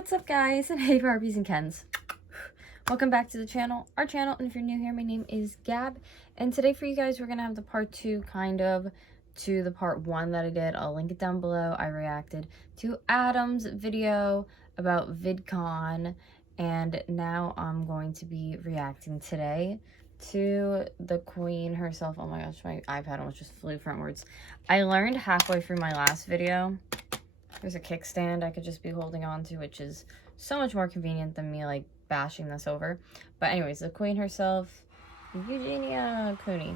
what's up guys, and hey Barbies and Kens. Welcome back to the channel, our channel, and if you're new here, my name is Gab, and today for you guys, we're gonna have the part 2 kind of to the part 1 that I did. I'll link it down below. I reacted to Adam's video about Vidcon, and now I'm going to be reacting today to the queen herself. Oh my gosh, my iPad almost just flew frontwards. I learned halfway through my last video there's a kickstand I could just be holding on to, which is so much more convenient than me like bashing this over. But anyways, the queen herself, Eugenia Cooney,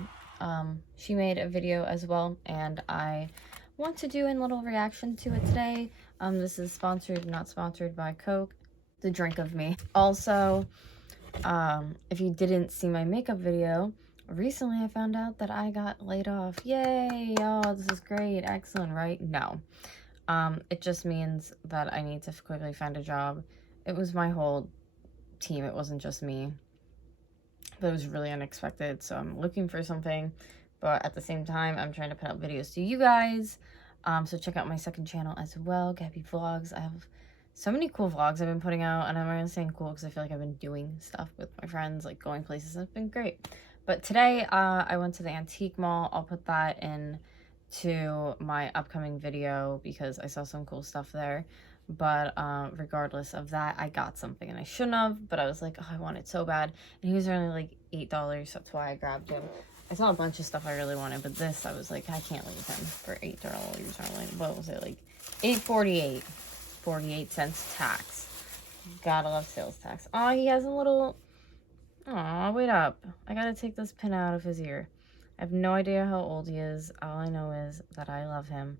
she made a video as well, and I want to do a little reaction to it today. This is sponsored, not sponsored by Coke, the drink of me. Also, if you didn't see my makeup video, recently I found out that I got laid off. Yay! Oh, this is great. Excellent, right? No. It just means that I need to quickly find a job. It was my whole team. It wasn't just me. But it was really unexpected. So I'm looking for something. But at the same time, I'm trying to put out videos to you guys. So check out my second channel as well, Gabby Vlogs. I have so many cool vlogs I've been putting out. And I'm not saying cool because I feel like I've been doing stuff with my friends, like going places. It's been great. But today, I went to the antique mall. I'll put that in to my upcoming video because I saw some cool stuff there. But regardless of that, I got something and I shouldn't have, but I was like, oh, I want it so bad, and he was only like $8, so that's why I grabbed him. I saw a bunch of stuff I really wanted, but this I was like, I can't leave him for $8. What was it, like $8.48, 48 cents tax. Gotta love sales tax. Oh, he has a little, oh, wait up, I gotta take this pin out of his ear. I have no idea how old he is. All I know is that I love him.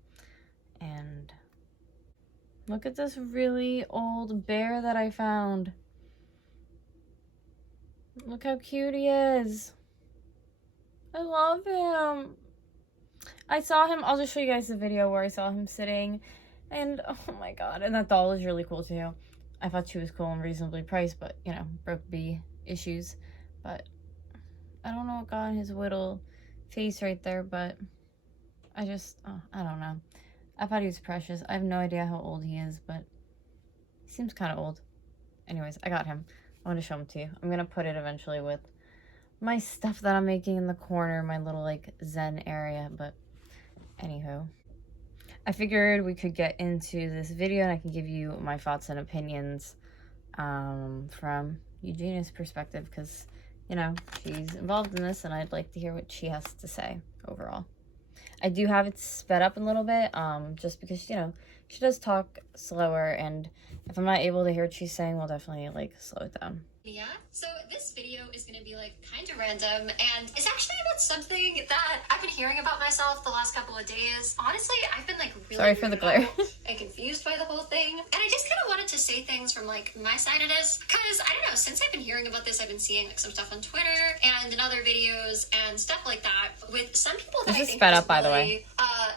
And look at this really old bear that I found. Look how cute he is. I love him. I saw him, I'll just show you guys the video where I saw him sitting. And oh my god, and that doll is really cool too. I thought she was cool and reasonably priced, but you know, broke B issues. But I don't know what got in his little face right there, but I just, oh, I don't know. I thought he was precious. I have no idea how old he is, but he seems kind of old. Anyways, I got him. I want to show him to you. I'm going to put it eventually with my stuff that I'm making in the corner, my little like zen area, but anywho. I figured we could get into this video and I can give you my thoughts and opinions from Eugenia's perspective, because you know, she's involved in this and I'd like to hear what she has to say overall. I do have it sped up a little bit, just because, you know, she does talk slower, and if I'm not able to hear what she's saying, we'll definitely, like, slow it down. Yeah, so this video is going to be like kind of random, and it's actually about something that I've been hearing about myself the last couple of days. Honestly, I've been like really sorry for the glare and confused by the whole thing, and I just kind of wanted to say things from like my side of this, because I don't know, since I've been hearing about this, I've been seeing like some stuff on Twitter and in other videos and stuff like that with some people that this is sped up, by the way.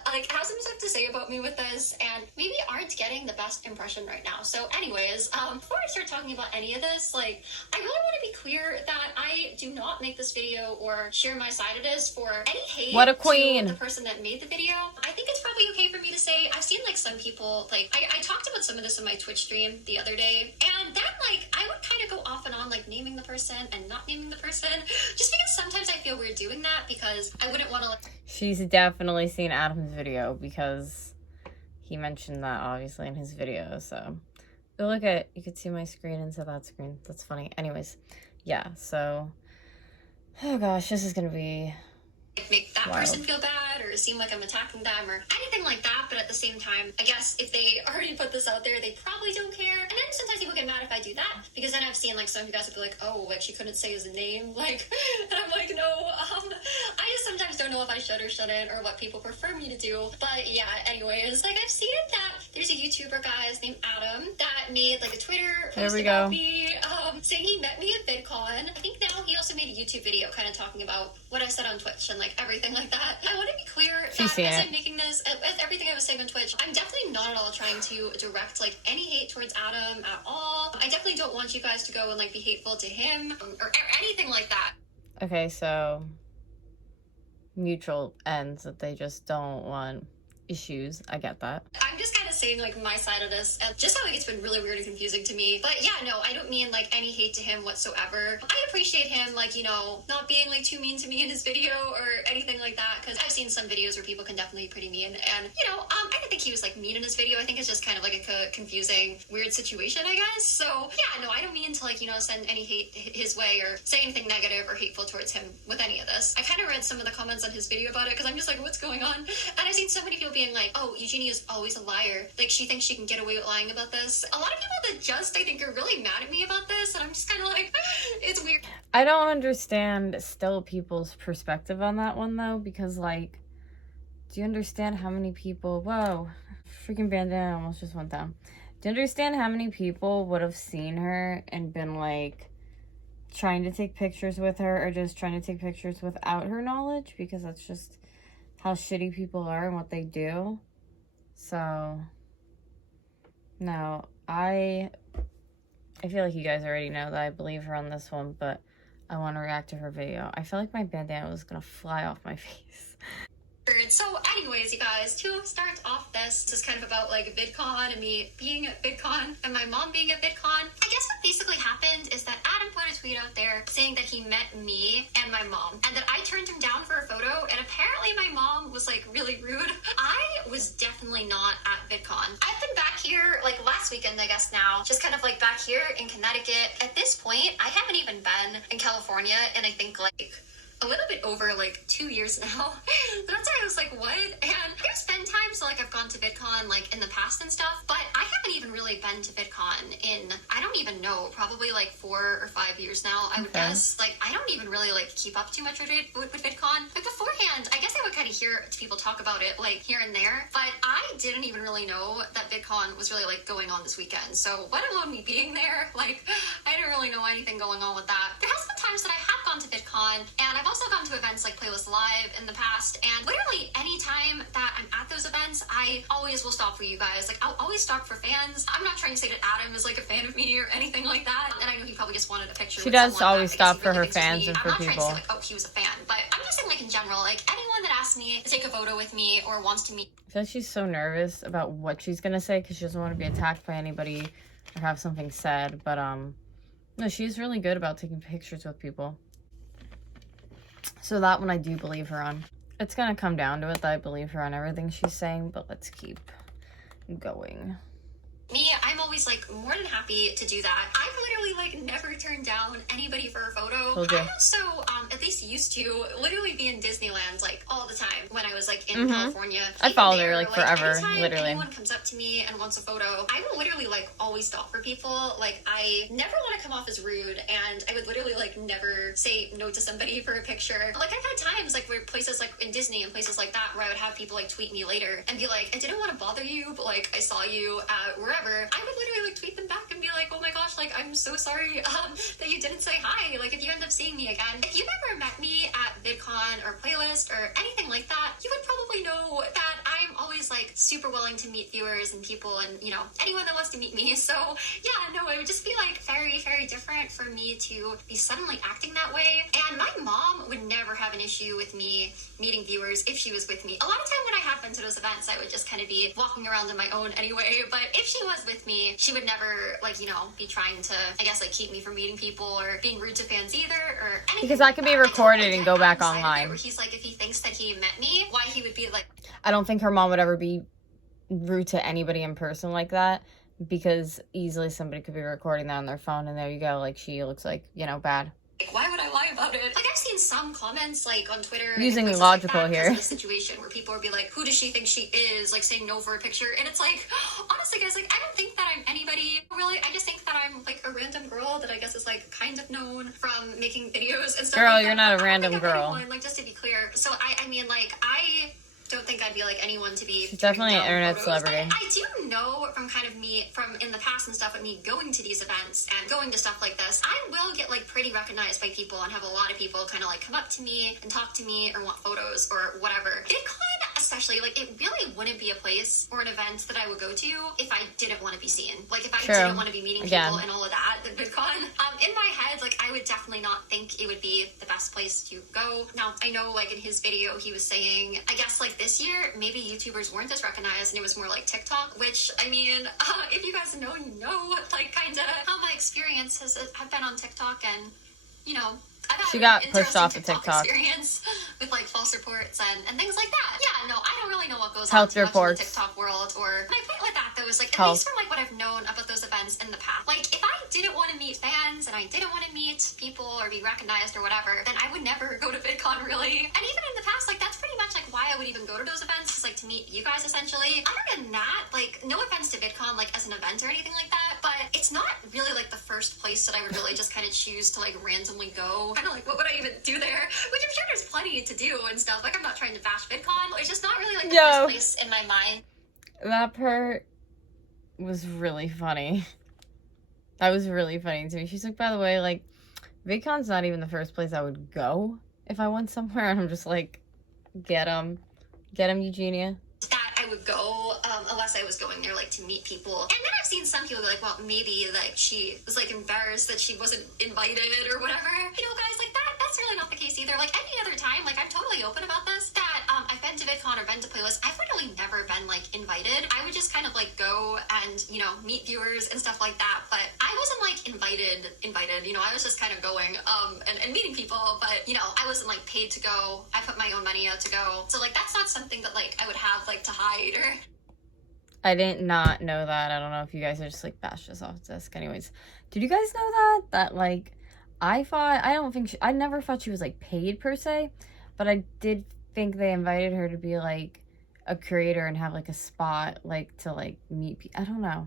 Like have some stuff to say about me with this, and maybe aren't getting the best impression right now. So anyways, before I start talking about any of this, like, I really want to be clear that I do not make this video or share my side of this for any hate. What a queen. To the person that made the video. I think it's probably okay for me to say, I've seen like some people, like, I talked about some of this in my Twitch stream the other day, and then like, I would kind of go off and on like naming the person and not naming the person, just because sometimes I feel weird doing that, because I wouldn't want to like... She's definitely seen Adam's video because he mentioned that obviously in his video, so... But look at, you could see my screen into that screen. That's funny. Anyways, yeah, so, oh gosh, this is gonna be make that wild. Person feel bad or seem like I'm attacking them or anything like that, but at the same time, I guess if they already put this out there, they probably don't care. And then sometimes people get mad if I do that, because then I've seen like some of you guys will be like, oh, like she couldn't say his name, like, and I'm like, no, I just sometimes don't know if I should or shouldn't, or what people prefer me to do. But yeah, anyways, like I've seen it that there's a YouTuber guys named Adam that made like a Twitter post about me, saying he met me at Vidcon. I think now he also made a YouTube video kind of talking about what I said on Twitch and like everything like that. I want to be clear that as I'm making this, as everything I was saying on Twitch, I'm definitely not at all trying to direct like any hate towards Adam at all. I definitely don't want you guys to go and like be hateful to him or anything like that. Okay, so mutual ends that they just don't want issues. I get that. I'm just kind of saying like my side of this, and just how like it's been really weird and confusing to me. But yeah, no, I don't mean like any hate to him whatsoever. I appreciate him, like, you know, not being like too mean to me in his video or anything like that, because I've seen some videos where people can definitely be pretty mean, and you know, I didn't think he was like mean in his video. I think it's just kind of like a confusing, weird situation, I guess. So yeah, no, I don't mean to like, you know, send any hate his way or say anything negative or hateful towards him with any of this. I kind of read some of the comments on his video about it because I'm just like, what's going on? And I've seen so many people being like, oh, Eugenia is always a liar. Like, she thinks she can get away with lying about this. A lot of people that just, I think, are really mad at me about this, and I'm just kind of like, it's weird. I don't understand still people's perspective on that one, though, because, like, do you understand how many people... Whoa, freaking bandana almost just went down. Do you understand how many people would have seen her and been, like, trying to take pictures with her or just trying to take pictures without her knowledge? Because that's just how shitty people are and what they do. So, no, I feel like you guys already know that I believe her on this one, but I want to react to her video. I feel like my bandana was gonna fly off my face. So anyways, you guys, to start off this is kind of about like VidCon and me being at VidCon and my mom being at VidCon. I guess what basically happened is that Adam put a tweet out there saying that he met me and my mom and that I turned him down for a photo, and apparently my mom was like really rude. I was definitely not at VidCon. I've been back here like last weekend, I guess now, just kind of like back here in Connecticut. At this point, I haven't even been in California and I think like a little bit over like 2 years now. That's why I was like, what? And there's been times like I've gone to VidCon like in the past and stuff, but I haven't even really been to VidCon in, I don't even know, probably like 4 or 5 years now, I would guess. Like, I don't even really like keep up too much with VidCon. Like beforehand, I guess I would kind of hear people talk about it like here and there, but I didn't even really know that VidCon was really like going on this weekend. So let alone me being there, like I didn't really know anything going on with that. There has been times that I have gone to VidCon, and I've also gone to events like Playlist Live in the past, and literally any time that I'm at those events, I always will stop for you guys. Like, I'll always stop for fans. I'm not trying to say that Adam is like a fan of me or anything like that, and I know he probably just wanted a picture. She does always stop for her fans and for people. I'm not trying to say like, oh, he was a fan, but I'm just saying like in general, like anyone that asks me to take a photo with me or wants to meet. I feel like she's so nervous about what she's gonna say because she doesn't want to be attacked by anybody or have something said, but no, she's really good about taking pictures with people. So that one I do believe her on. It's gonna come down to it that I believe her on everything she's saying, but let's keep going. Me, I'm always like more than happy to do that. I've literally like never turned down anybody for a photo. I also at least used to literally be in Disneyland like all the time when I was like in California. I followed her like forever, anytime literally. Anyone comes up to me and wants a photo, I will literally like always stop for people. Like, I never want to come off as rude, and I would literally like never say no to somebody for a picture. Like, I've had times like where places like in Disney and places like that where I would have people like tweet me later and be like, I didn't want to bother you, but like I saw you at wherever. I would literally like tweet them back and be like, oh my gosh, like I'm so sorry that you didn't say hi. Like, if you end up seeing me again, if you've ever met me at VidCon or Playlist or anything like that, you would probably know that I'm always like super willing to meet viewers and people and, you know, anyone that wants to meet me. So yeah, no, it would just be like very, very different for me to be suddenly acting that way. And my mom would never have an issue with me meeting viewers if she was with me. A lot of time when I have been to those events, I would just kind of be walking around on my own anyway. But if she was with me, she would never like, you know, be trying to, I guess, like keep me from meeting people or being rude to fans either or anything. Because that could be recorded and go back online. Where he's like, if he thinks that he met me, why he would be like. I don't think her mom would ever be rude to anybody in person like that, because easily somebody could be recording that on their phone and there you go, like she looks like, you know, bad. Like, why would I lie about it? Like, I've seen some comments, like, on Twitter. Using logical like that, here. Of the situation where people would be like, who does she think she is? Like, saying no for a picture. And it's like, honestly, guys, like, I don't think that I'm anybody, really. I just think that I'm, like, a random girl that I guess is, like, kind of known from making videos and stuff. Girl, like you're that. not a random girl. Anyone, like, just to be clear. So, I mean, like, I don't think I'd be like anyone to be. She's definitely an internet celebrity. But I do know from kind of me from in the past and stuff, with me going to these events and going to stuff like this, I will get like pretty recognized by people and have a lot of people kind of like come up to me and talk to me or want photos or whatever. VidCon especially, like, it really wouldn't be a place or an event that I would go to if I didn't want to be seen. Like, if I didn't want to be meeting people and all of that, than VidCon. In my head, like, I would definitely not think it would be the best place to go. Now, I know, like, in his video, he was saying, I guess, like, this year, maybe YouTubers weren't as recognized and it was more like TikTok, which, I mean, if you guys know, you know, like, kind of how my experience has been on TikTok, and, you know, she got pushed off of TikTok. Experience with like false reports and things like that. Yeah, no, I don't really know what goes Health on reports. In the TikTok world. Or my point with that though is like, at Health. least from like what I've known about those events in the past. Like, if I didn't want to meet fans and I didn't want to meet people or be recognized or whatever, then I would never go to VidCon really. And even in the past, like, that's pretty much like why I would even go to those events, is like to meet you guys essentially. Other than that, like, no offense to VidCon like as an event or anything like that, but it's not really like the first place that I would really just kind of choose to like randomly go. Kind of like, what would I even do there? Which I'm sure there's plenty to do and stuff. Like, I'm not trying to bash VidCon. It's just not really like the first place in my mind. That part was really funny. That was really funny to me. She's like, by the way, like, VidCon's not even the first place I would go if I went somewhere. And I'm just like, get him, Eugenia. That I would go, unless I was going there, like, to meet people. And then I've seen some people be like, well, maybe, like, she was, like, embarrassed that she wasn't invited or whatever. You know, guys, like, that's really not the case either. Like, any other time, like, I'm totally open about this, that, I've been to VidCon or been to Playlist. I've literally never been, like, invited. I would just kind of, like, go and, you know, meet viewers and stuff like that. But I wasn't, like, invited, you know, I was just kind of going, and meeting people. But, you know, I wasn't, like, paid to go. I put my own money out to go. So, like, that's not something that, like, I would have, like, to hide or... I did not know that. I don't know if you guys are just like bashed us off the desk. Anyways, did you guys know that? That like, I never thought she was like paid per se, but I did think they invited her to be like a creator and have like a spot like to like meet people. I don't know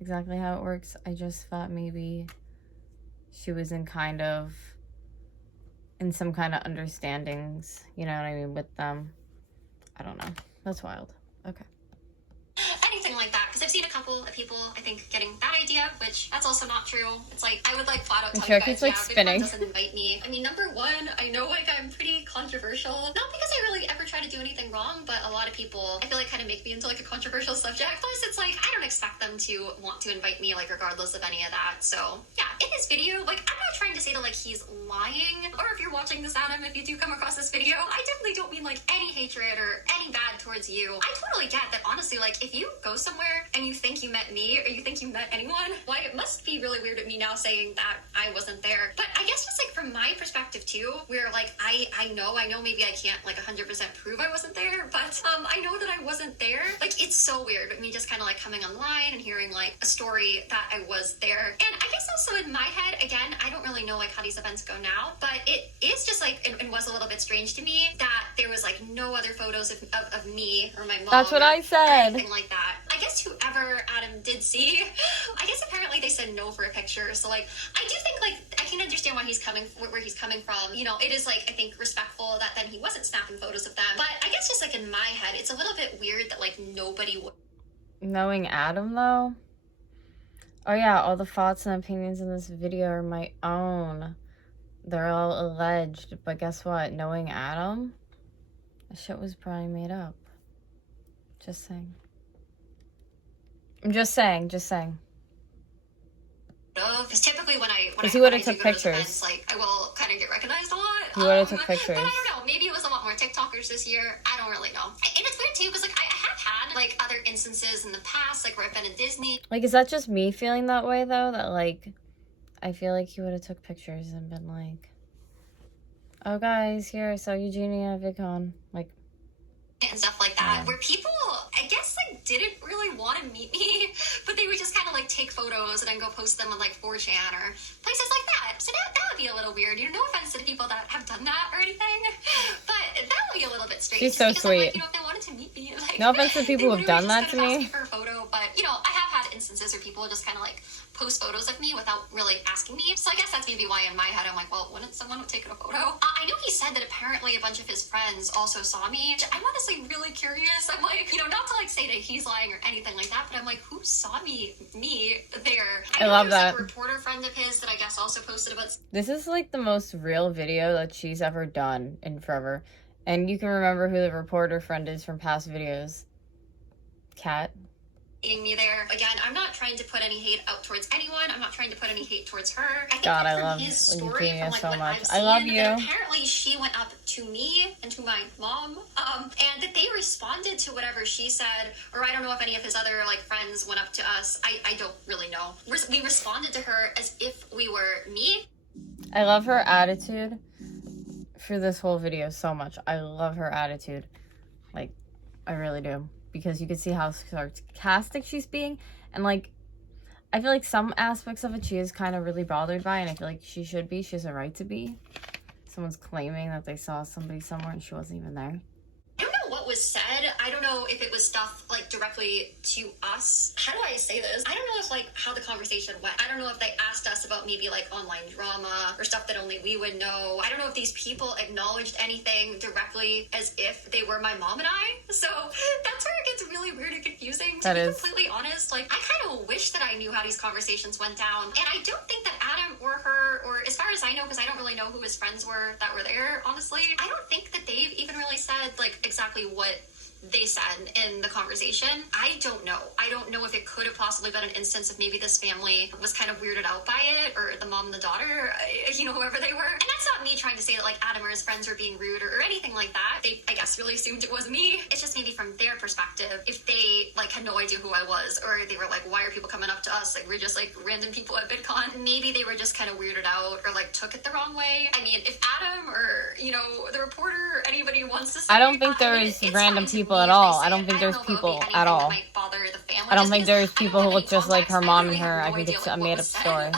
exactly how it works. I just thought maybe she was in some kind of understandings, you know what I mean, with them. I don't know. That's wild. Okay. Anything like that, because I've seen a couple of people, I think, getting that idea, which that's also not true. It's like, I would like flat out tell you guys, like, yeah, spinning. VidCon doesn't invite me. I mean, number one, I know like I'm pretty controversial, not because I really ever try to do anything wrong, but a lot of people, I feel like, kind of make me into like a controversial subject. Plus, it's like, I don't expect them to want to invite me, like, regardless of any of that. So yeah, in this video, like, I'm not trying to say that like he's lying, or if you're watching this, Adam, if you do come across this video, I definitely don't mean like any hatred or any bad towards you. I totally get that, honestly, like, if you go somewhere and you think you met me or you think you met anyone, why, it must be really weird at me now saying that I wasn't there. But I guess just like from my perspective too, where like I know maybe I can't like 100% prove I wasn't there, but I know that I wasn't there. Like, it's so weird with me just kind of like coming online and hearing like a story that I was there. And I guess also in my head, again, I don't really know like how these events go now, but it is just like, and was a little bit strange to me that there was like no other photos of me or my mom. That's what I said. Anything like that. I guess whoever Adam did see, I guess apparently they said no for a picture. So like, I do think like, I can understand where he's coming from. You know, it is like, I think respectful that then he wasn't snapping photos of them. But I guess just like in my head, it's a little bit weird that like nobody would. Knowing Adam though? Oh yeah, all the thoughts and opinions in this video are my own. They're all alleged, but guess what? Knowing Adam, the shit was probably made up. Just saying. I'm just saying. Because typically when I he would have do took go to those pictures. events, like, I will kind of get recognized a lot. He would have took pictures. But I don't know. Maybe it was a lot more TikTokers this year. I don't really know. And it's weird too, because like I have had like other instances in the past, like where I've been in Disney. Like, is that just me feeling that way though? That like, I feel like he would have took pictures and been like, "Oh guys, here I saw Eugenia at VidCon." Like. And stuff like that, where people, I guess, like, didn't really want to meet me, but they would just kind of, like, take photos and then go post them on, like, 4chan or places like that. So that would be a little weird. You know, no offense to the people that have done that or anything, but that would be a little bit strange. She's so sweet. Like, you know, if they wanted to meet me, like, no offense to people who've done that to me. For a photo, but, you know, I have had instances where people just kind of, like, post photos of me without really asking me. So I guess that's maybe why in my head I'm like, well, wouldn't someone have taken a photo? I know he said that apparently a bunch of his friends also saw me. I'm honestly really curious. I'm like, you know, not to like say that he's lying or anything like that, but I'm like, who saw me there? I love that. Like a reporter friend of his that I guess also posted about. This is like the most real video that she's ever done in forever. And you can remember who the reporter friend is from past videos. Kat. seeing me there. Again, I'm not trying to put any hate out towards anyone. I'm not trying to put any hate towards her. I think God, that I from love his story, Eugenia from like so what much. I've seen, I love you. that apparently she went up to me and to my mom, and that they responded to whatever she said, or I don't know if any of his other like friends went up to us. I don't really know. We responded to her as if we were me. I love her attitude for this whole video so much. I love her attitude. Like, I really do. Because you can see how sarcastic she's being. And, like, I feel like some aspects of it she is kind of really bothered by. And I feel like she should be. She has a right to be. Someone's claiming that they saw somebody somewhere and she wasn't even there. I don't know what was said. I don't know if it was stuff like directly to us. How do I say this? I don't know if like how the conversation went. I don't know if they asked us about maybe like online drama or stuff that only we would know. I don't know if these people acknowledged anything directly as if they were my mom and I. So that's where it gets really weird and confusing. To be completely honest, like I kind of wish that I knew how these conversations went down. And I don't think that Adam or her, or as far as I know, because I don't really know who his friends were that were there, honestly, I don't think that they've even really said like exactly what they said in the conversation. I don't know. I don't know if it could have possibly been an instance of maybe this family was kind of weirded out by it, or the mom and the daughter, you know, whoever they were. And that's not me trying to say that like Adam or his friends were being rude or anything like that. They, I guess, really assumed it was me. It's just maybe from their perspective, if they like had no idea who I was, or they were like, why are people coming up to us? Like, we're just like random people at Vidcon. Maybe they were just kind of weirded out or like took it the wrong way. I mean, if Adam or, you know, the reporter or anybody wants to say, I don't think there's random people at all. I don't think there's people at all. I don't think there's people who look just like her mom and her. I think it's a made-up story.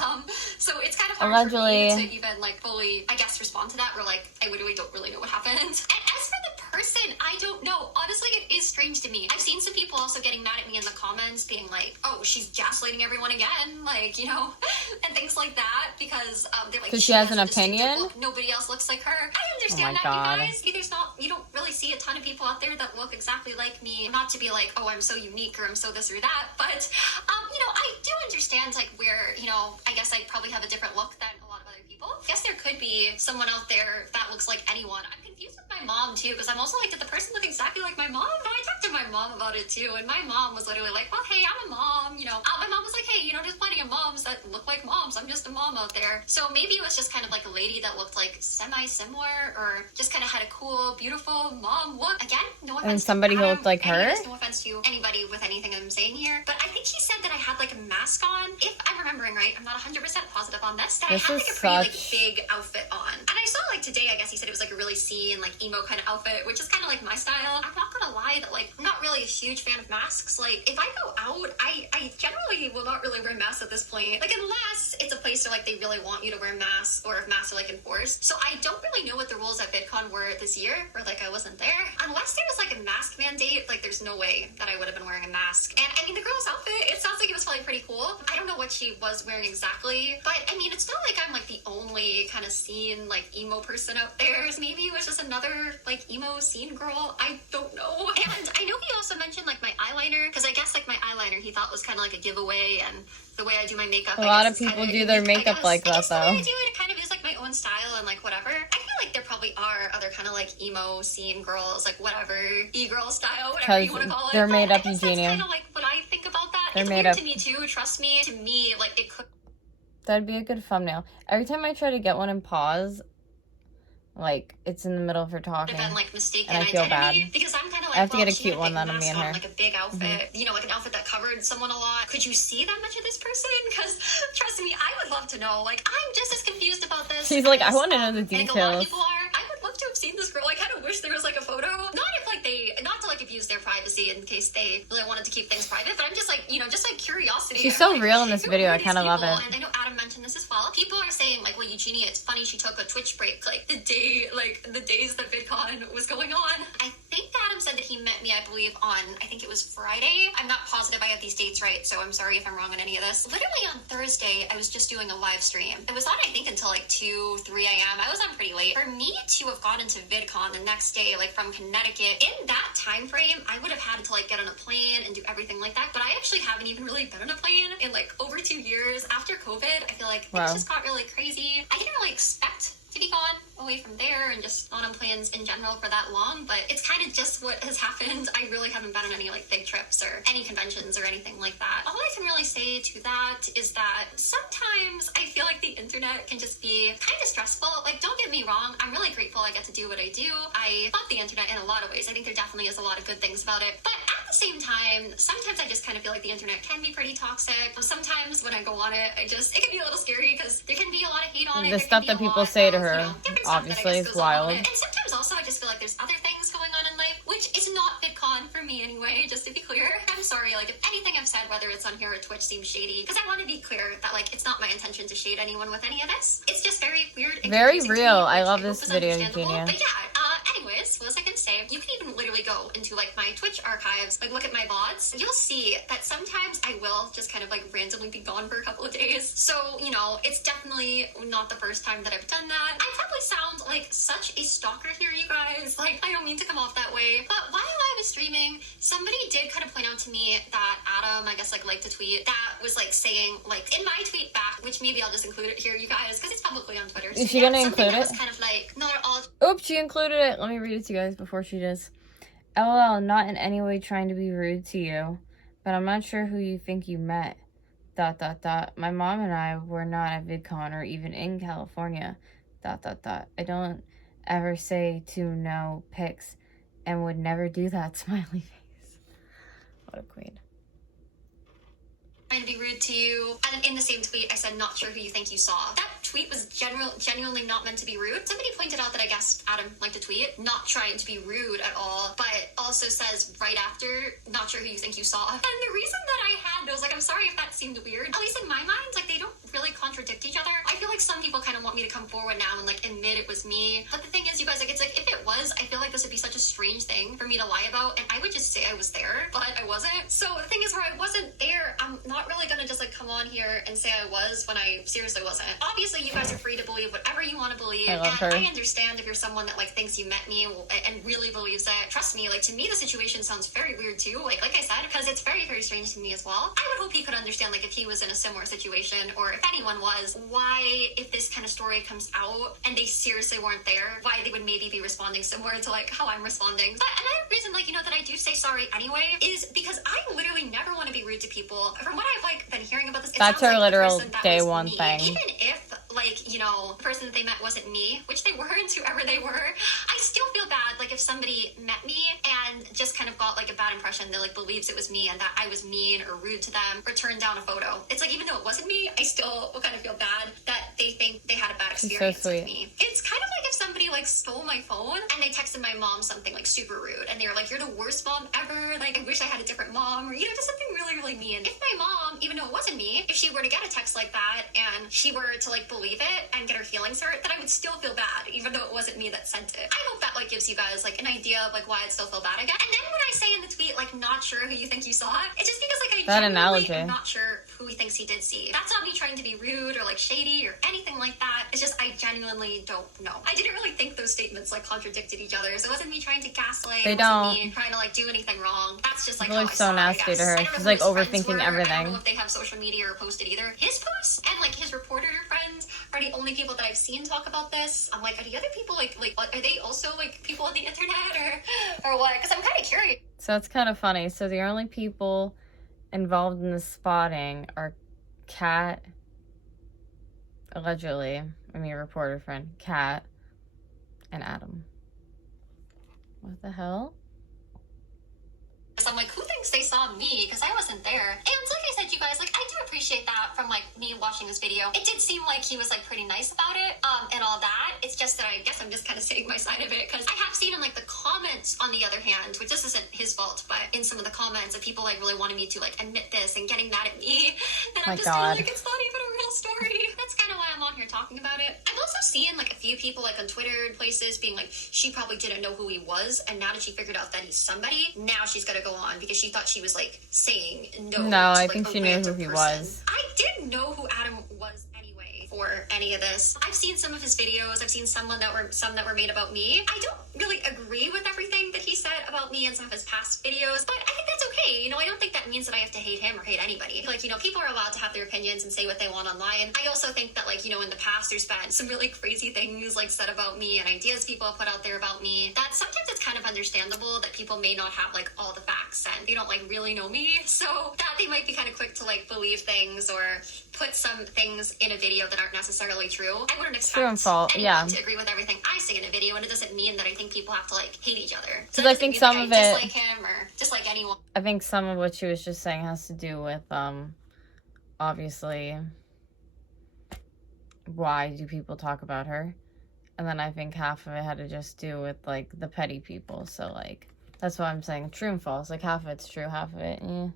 So it's kind of hard for me to even like fully, I guess, respond to that. We're like, I literally don't really know what happened. And as for the person, I don't know. Honestly, it is strange to me. I've seen some people also getting mad at me in the comments, being like, "Oh, she's gaslighting everyone again," like, you know, and things like that, because they're like, she has an opinion. Nobody else looks like her. I understand that, you guys. You don't really see a ton of people out there that look exactly like me. Not to be like, oh, I'm so unique or I'm so this or that, but you know, I do understand like where, you know, I guess I probably have a different look than a lot of other people. I guess there could be someone out there that looks like anyone. I'm confused with my mom too, because I'm also like, did the person look exactly like my mom? No, I talked to my mom about it too, and my mom was literally like, well, hey, I'm a mom, you know. My mom was like, hey, you know, there's plenty of moms that look like moms. I'm just a mom out there. So maybe it was just kind of like a lady that looked like semi-similar, or just kind of had a cool, beautiful mom look. Again, no offense. And somebody who looked like her? No offense to anybody with anything I'm saying here, but I think she said that I had like a mask on. If I'm remembering right, I'm not 100% positive on this, that I had like a pretty like big outfit on. And I saw like today, I guess he said it was like a really scene, like emo kind of outfit, which is kind of like my style. I'm not gonna lie that like I'm not really a huge fan of masks. Like if I go out, I generally will not really wear masks at this point. Like unless it's a place where like they really want you to wear masks, or if masks are like enforced. So I don't really know what the rules at Vidcon were this year, or like I wasn't there. Unless there was like a mask mandate, like there's no way that I would have been wearing a mask. And I mean, the girl's outfit, it sounds like it was probably pretty cool. I don't know what she was wearing exactly, but I mean, it's not like I'm like the only kind of scene like emo person out there. So maybe it was just another like emo scene girl. I don't know. And I know he also mentioned like my eyeliner, because I guess like my eyeliner he thought was kind of like a giveaway, and the way I do my makeup. A lot of people do their makeup like that though. I do it kind of is like my own style and like whatever. I feel like there probably are other kind of like emo scene girls, like whatever, e-girl style, whatever you want to call it. They're made up, Eugenia. That's kind of like what I think about that. It's weird to me too. Trust me. To me, like it could. That'd be a good thumbnail. Every time I try to get one and pause, like it's in the middle of her talking, been, like, mistaken and I feel bad because I'm kind of like, I have to get a cute one then of me and her. Like a big outfit, you know, like an outfit that covered someone a lot. Could you see that much of this person? Because trust me, I would love to know. Like I'm just as confused about this. She's like, I want to know the details. I think a lot of people are. I would love to have seen this girl. I kind of wish there was like a photo. Not if like they, not to like abuse their privacy in case they really wanted to keep things private, but I'm just like, you know, just like curiosity. She's so real in this video. I kind of love it. And I know Adam mentioned this as well. People are saying like, well, Eugenia, it's funny she took a Twitch break like the days that Vidcon was going on. I think Adam said that he met me, I believe, on, I think it was Friday. I'm not positive I have these dates right, so I'm sorry if I'm wrong on any of this. Literally on Thursday, I was just doing a live stream. It was on, I think, until like 2, 3 a.m. I was on pretty late. For me to have gone into Vidcon the next day, like from Connecticut, in that time frame, I would have had to like get on a plane and do everything like that. But I actually haven't even really been on a plane in like over 2 years. After COVID, I feel like things just got really crazy. I didn't really expect to to be gone away from there and just not on planes in general for that long, but it's kind of just what has happened. I really haven't been on any like big trips or any conventions or anything like that. All I can really say to that is that sometimes I feel like the internet can just be kind of stressful. Like, don't get me wrong, I'm really grateful I get to do what I do. I love the internet in a lot of ways. I think there definitely is a lot of good things about it, but at the same time, sometimes I just kind of feel like the internet can be pretty toxic. Sometimes when I go on it, it can be a little scary because there can be a lot of hate on it. The stuff that people say to her, obviously, is wild. And sometimes also I just feel like there's other things going on in life, which is not VidCon for me anyway, just to be clear. I'm sorry, like, if anything I've said, whether it's on here or Twitch, seems shady, because I want to be clear that, like, it's not my intention to shade anyone with any of this. It's just very weird and very confusing real. to me, I love this video, Eugenia. But yeah, anyways, what was I gonna say? You can even literally go into, like, my Twitch archives, like, look at my VODs. You'll see that sometimes I will just kind of, like, randomly be gone for a couple of days. So, you know, it's definitely not the first time that I've done that. I probably sound like such a stalker here, you guys. Like, I don't mean to come off that way, but while I was streaming, somebody did kind of point out to me that Adam, I guess, like, liked a tweet that was, like, saying, like, in my tweet back, which maybe I'll just include it here, you guys, because it's publicly on Twitter. Is she gonna include it? Was kind of like, not at all. Oops, she included it. Let me read it to you guys before she does. LOL, not in any way trying to be rude to you, but I'm not sure who you think you met. ... My mom and I were not at VidCon or even in California. ... I don't ever say to no pics and would never do that. Smiley face. What a queen. Trying to be rude to you. And in the same tweet, I said, not sure who you think you saw. That tweet was genuinely not meant to be rude. Somebody pointed out that I guess Adam liked a tweet, not trying to be rude at all, but also says right after, not sure who you think you saw. And the reason that I had those, like, I'm sorry if that seemed weird, at least in my mind, like, they don't really contradict each other. I feel like some people kind of want me to come forward now and, like, admit it was me. But the thing is, you guys, like, it's like, if it was, I feel like this would be such a strange thing for me to lie about, and I would just say I was there, but I wasn't. So the thing is, where I wasn't there, I'm not really gonna just, like, come on here and say I was when I seriously wasn't. Obviously, you guys are free to believe whatever you want to believe, I love her. I understand if you're someone that, like, thinks you met me and really believes it. Trust me, like, to me, the situation sounds very weird too, like I said, because it's very, very strange to me as well. I would hope he could understand, like, if he was in a similar situation, or if anyone was, why, if this kind of story comes out and they seriously weren't there, why they would maybe be responding similar to, like, how I'm responding. But another reason, like, you know, that I do say sorry anyway is because I literally never want to be rude to people. From what I've, like, been hearing about this, that's her like literal day one me. thing. Even if, like, you know, the person that they met wasn't me, which they weren't, whoever they were, I still feel bad, like, if somebody met me and just kind of got, like, a bad impression that, like, believes it was me and that I was mean or rude to them or turned down a photo. It's like, even though it wasn't me, I still will kind of feel bad that they think they had a bad experience with me. It's kind of like if somebody, like, stole my phone and they texted my mom something, like, super rude, and they were like, you're the worst mom ever, like, I wish I had a different mom, or, you know, just something really, really mean. If my mom, even though it wasn't me, if she were to get a text like that and she were to, like, believe it and get her feelings hurt, then I would still feel bad, even though it wasn't me that sent it. I hope that, like, gives you guys, like, an idea of, like, why I'd still feel bad again. And then when I say in the tweet, like, not sure who you think you saw, it's just because, like, I genuinely am not sure who he thinks he did see. That's not me trying to be rude or, like, shady or anything like that. It's just I genuinely don't know. I didn't really think those statements, like, contradicted each other, so it wasn't me trying to gaslight. They it don't. wasn't me trying to, like, do anything wrong. That's just, like, Really how I so saw nasty it, to her. I guess. She's, like, overthinking I everything. don't know if they have social media or posted either. His posts and, like, his reporter friends are the only people that I've seen talk about this. I'm like, are the other people, like, are they also, like, people on the internet or what? Because I'm kind of curious. So it's kind of funny. So the only people involved in the spotting are Kat, allegedly, I mean, reporter friend, Kat, and Adam. What the hell? I'm like, who thinks they saw me? Because I wasn't there. And like I said, you guys, like, I do appreciate that from, like, me watching this video. It did seem like he was, like, pretty nice about it, and all that. It's just that I guess I'm just kind of saying my side of it, because I have seen in, like, the comments, on the other hand, which this isn't his fault, but in some of the comments that people, like, really wanted me to, like, admit this and getting mad at me, and I'm just kind of like, it's not even a real story. That's kind of why I'm on here talking about it. I've also seen, like, a few people, like, on Twitter and places being like, she probably didn't know who he was, and now that she figured out that he's somebody, now she's gonna go on because she thought she was, like, saying no. No, I to, think like, she knew who he was. I didn't know who Adam was anyway. for any of this. I've seen some of his videos. I've seen some that were made about me. I don't really agree with everything that he said about me in some of his past videos, but I think that's okay. You know, I don't think that means that I have to hate him or hate anybody. Like, you know, people are allowed to have their opinions and say what they want online. I also think that, like, you know, in the past there's been some really crazy things like said about me and ideas people have put out there about me that sometimes it's kind of understandable that people may not have like all the facts and they don't like really know me, so that they might be kind of quick to like believe things or put some things in a video that aren't necessarily true. I wouldn't expect anyone to agree with everything I say in a video, and it doesn't mean that I think people have to like hate each other. So I think some of it, dislike him or dislike anyone. I think some of what she was just saying has to do with obviously why do people talk about her, and then I think half of it had to just do with like the petty people. So like that's why I'm saying true and false. Like half of it's true, half of it, yeah.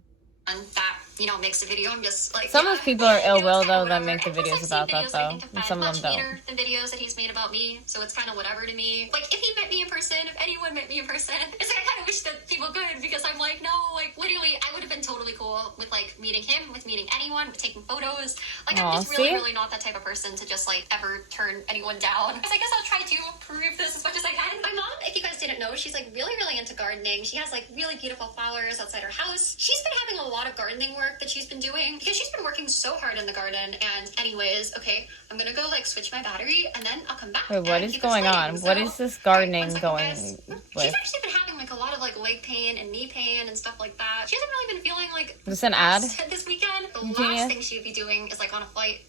And that, you know, makes a video. I'm just like, some of people are ill will though that make the videos about that though, and some of them don't. Much than videos that he's made about me, so it's kind of whatever to me. Like if he met me in person, if anyone met me in person, it's like I kind of wish that people could, because I'm like, no, like literally, I would have been totally cool with like meeting him, with meeting anyone, with taking photos. Like I'm just really not that type of person to just like ever turn anyone down. Because I guess I'll try to prove this as much as I can. My mom, if you guys didn't know, she's like really into gardening. She has like really beautiful flowers outside her house. She's been having a lot of gardening work that she's been doing because she's been working so hard in the garden. And anyways, okay, I'm gonna go like switch my battery and then I'll come back. Wait, what is going on? So, what is this gardening going with? She's actually been having like a lot of like leg pain and knee pain and stuff like that. She hasn't really been feeling like this an ad this weekend. The Eugenia? Last thing she would be doing is like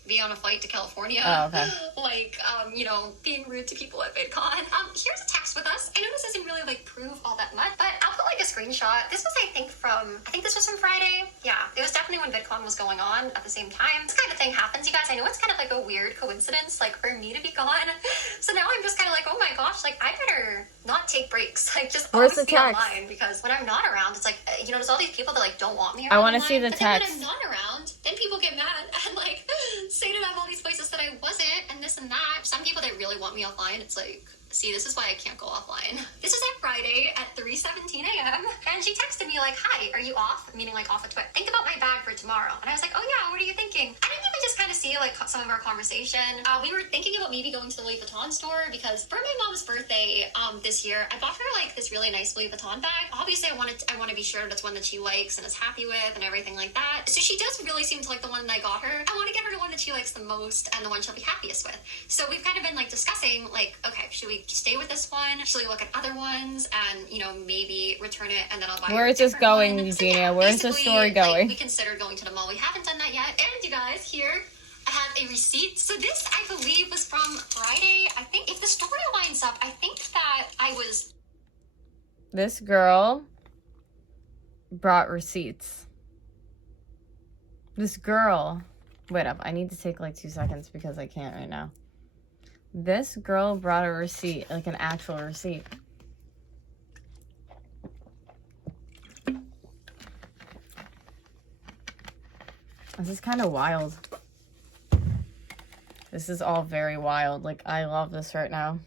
be on a flight to California. Oh, okay. Like you know, being rude to people at Vidcon. Here's a text with us. I know this doesn't really like prove all that much, but I'll put like a screenshot. This was I think this was from Friday. Yeah, it was definitely when Vidcon was going on at the same time. This kind of thing happens, you guys. I know it's kind of like a weird coincidence, like for me to be gone. So now I'm just kind of like, oh my gosh, like I better not take breaks. Like just always be online, because when I'm not around, it's like, you know, there's all these people that like don't want me around. I want to see the text. When I'm not around, then people get mad and like say that I'm all these places that I wasn't and this and that. Some people that really want me offline, it's like, see, this is why I can't go offline. This is a Friday at 3:17 a.m. And she texted me like, hi, are you off? Meaning like off of Twitch. Think about my bag for tomorrow. And I was like, oh yeah, what are you thinking? I didn't even just kind of see like some of our conversation. We were thinking about maybe going to the Louis Vuitton store because for my mom's birthday this year, I bought her like this really nice Louis Vuitton bag. Obviously, I want to be sure that's one that she likes and is happy with and everything like that. So she does really seem to like the one that I got her. I want to get her the one that she likes the most and the one she'll be happiest with. So we've kind of been like discussing like, okay, should we stay with this one? Should we look at other ones and, you know, maybe return it and then I'll buy Where is this going, Eugenia? So, yeah, where is the story going? Like, we considered going to the mall. We haven't done that yet. And you guys, here I have a receipt. So this, I believe, was from Friday. I think if the story lines up, I think that this girl brought receipts. This girl... Wait up. I need to take like 2 seconds because I can't right now. This girl brought a receipt, like an actual receipt. This is kind of wild. This is all very wild. Like, I love this right now.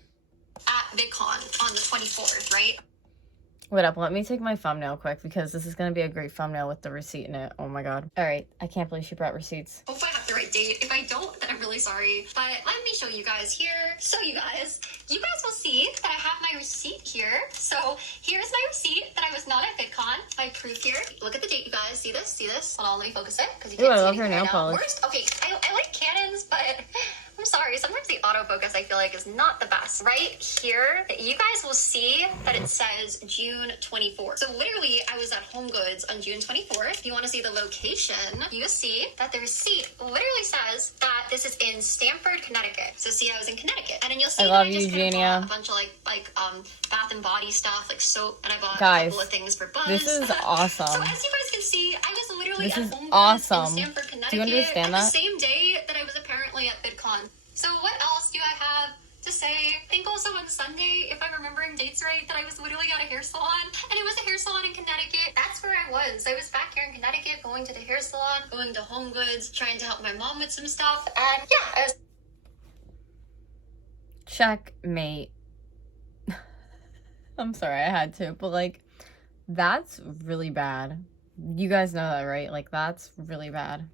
At VidCon on the 24th, right? Wait up, let me take my thumbnail quick because this is going to be a great thumbnail with the receipt in it. Oh my god. Alright, I can't believe she brought receipts. Hopefully I have the right date. If I don't, then I'm really sorry. But let me show you guys here. So you guys will see that I have my receipt here. So here's my receipt that I was not at VidCon. My proof here. Look at the date, you guys. See this? See this? Hold on, let me focus it because you can't see I love her nail polish. Okay, I like Canons, but I'm sorry. Sometimes the autofocus I feel like is not the best. Right here, you guys will see that it says June 24th. So literally, I was at Home Goods on June 24th. If you want to see the location, you'll see that the receipt literally says that this is in Stamford, Connecticut. So see, I was in Connecticut, and then you'll see that I just kind of bought a bunch of like Bath and Body stuff, like soap, and I bought a couple of things for Buzz. This is awesome. So as you guys can see, I was literally at Home Goods awesome. in Stamford, Connecticut. Do you understand that? The same day that I was apparently at VidCon. So what else do I have to say? I think also on Sunday, if I'm remembering dates right, that I was literally at a hair salon, and it was a hair salon in Connecticut. That's where I was. I was back here in Connecticut, going to the hair salon, going to Home Goods, trying to help my mom with some stuff, and yeah, I was... Checkmate. I'm sorry, I had to, but like, that's really bad. You guys know that, right? Like, that's really bad.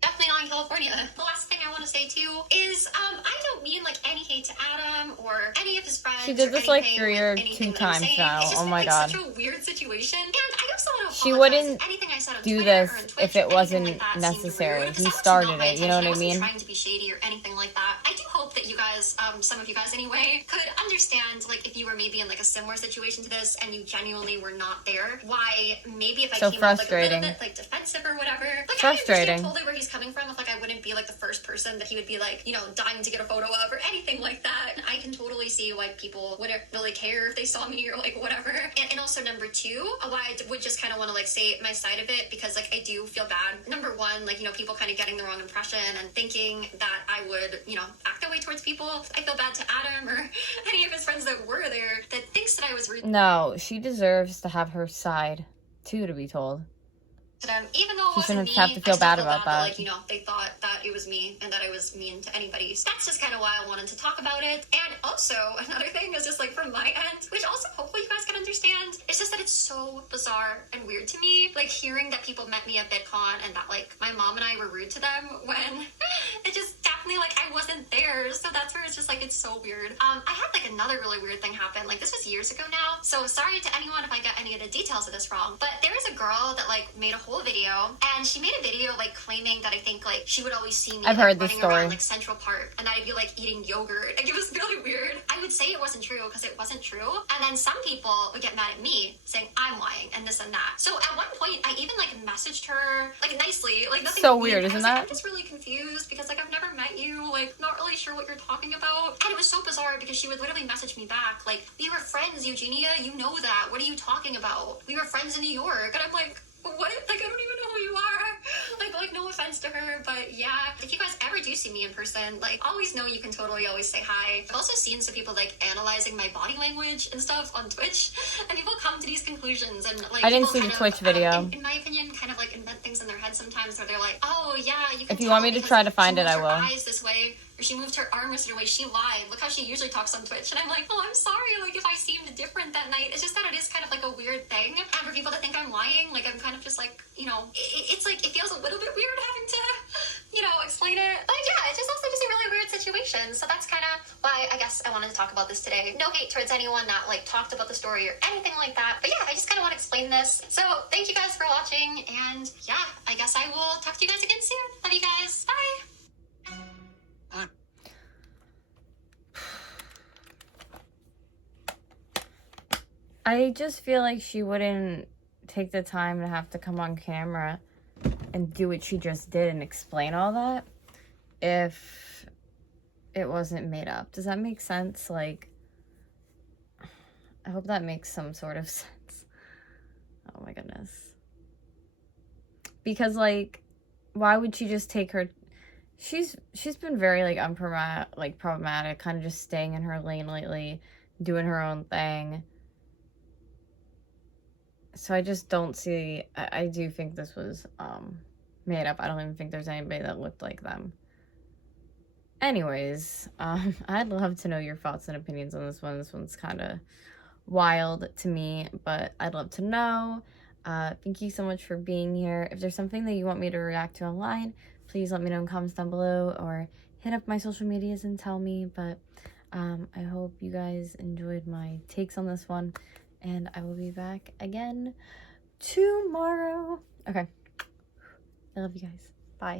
Definitely not California. The last thing I want to say too is I don't mean like any hate to Adam or any of his friends. She did this like 3 or 2 times now. It's just Oh my god. Such a weird situation. And I also want to She apologize wouldn't if anything I said on do Twitter this or on Twitch, if it wasn't like that, necessary. rude, He started it, you know what I I mean? wasn't trying to be shady or anything like that. I do hope that you guys, some of you guys anyway, could understand, like, if you were maybe in like a similar situation to this and you genuinely were not there, why maybe if I came up like a little bit like defensive or whatever. Like, frustrating. I understand totally where he's coming from. If like I wouldn't be like the first person that he would be like, you know, dying to get a photo of or anything like that. I can totally see why people wouldn't really care if they saw me or like whatever. And also number two, why I would just kind of want to like say my side of it, because like I do feel bad. Number one, like, you know, people kind of getting the wrong impression and thinking that I would, you know, act that way towards people. I feel bad to Adam or any of his friends that were there that thinks that I was rude. No, she deserves to have her side too, to be told. To them, even though it she wasn't shouldn't have to feel bad about that. Like, you know, they thought that it was me and that I was mean to anybody. So that's just kind of why I wanted to talk about it. And also, another thing is just like from my end, which also hopefully you guys can understand, it's just that it's so bizarre and weird to me. Like hearing that people met me at Vidcon and that like my mom and I were rude to them when it just definitely like I wasn't there. So that's where it's just like, it's so weird. I had like another really weird thing happen. Like this was years ago now. So sorry to anyone if I got any of the details of this wrong, but there was a girl that like made a whole video, and she made a video like claiming that I think like she would always see me I've like, heard this running story around like Central Park and I'd be like eating yogurt. Like it was really weird. I would say it wasn't true because it wasn't true, and then some people would get mad at me saying I'm lying and this and that. So at one point I even like messaged her like nicely, like nothing so mean. weird, isn't that? Like, I'm just really confused because like I've never met you, like not really sure what you're talking about. And it was so bizarre because she would literally message me back like, we were friends, Eugenia, you know that, what are you talking about? We were friends in New York. And I'm like, what? Like, I don't even know who you are. Like, no offense to her, but yeah. If you guys ever do see me in person, like, always know you can totally always say hi. I've also seen some people, like, analyzing my body language and stuff on Twitch, and people come to these conclusions, and, like, I didn't see the Twitch video. In my opinion, kind of, like, invent things in their head sometimes where they're like, oh, yeah, you can If you want me to try to find it, I will. Eyes this way, or she moved her arm a certain way, she lied. Look how she usually talks on Twitch. And I'm like, oh, I'm sorry, like, if I seemed different that night. It's just that it is kind of like a weird thing. And for people to think I'm lying, like, I'm kind of just like, you know, it's like, it feels a little bit weird having to, you know, explain it. But yeah, it's just also just a really weird situation. So that's kind of why I guess I wanted to talk about this today. No hate towards anyone that, like, talked about the story or anything like that. But yeah, I just kind of want to explain this. So thank you guys for watching. And yeah, I guess I will talk to you guys again soon. Love you guys. Bye. I just feel like she wouldn't take the time to have to come on camera and do what she just did and explain all that if it wasn't made up. Does that make sense? Like, I hope that makes some sort of sense. Oh my goodness. Because, like, why would she just take her... She's been very, like, problematic, kind of just staying in her lane lately, doing her own thing. So I just don't see... I do think this was made up. I don't even think there's anybody that looked like them. Anyways, I'd love to know your thoughts and opinions on this one. This one's kind of wild to me, but I'd love to know. Thank you so much for being here. If there's something that you want me to react to online, please let me know in comments down below or hit up my social medias and tell me. But I hope you guys enjoyed my takes on this one. And I will be back again tomorrow. Okay. I love you guys. Bye.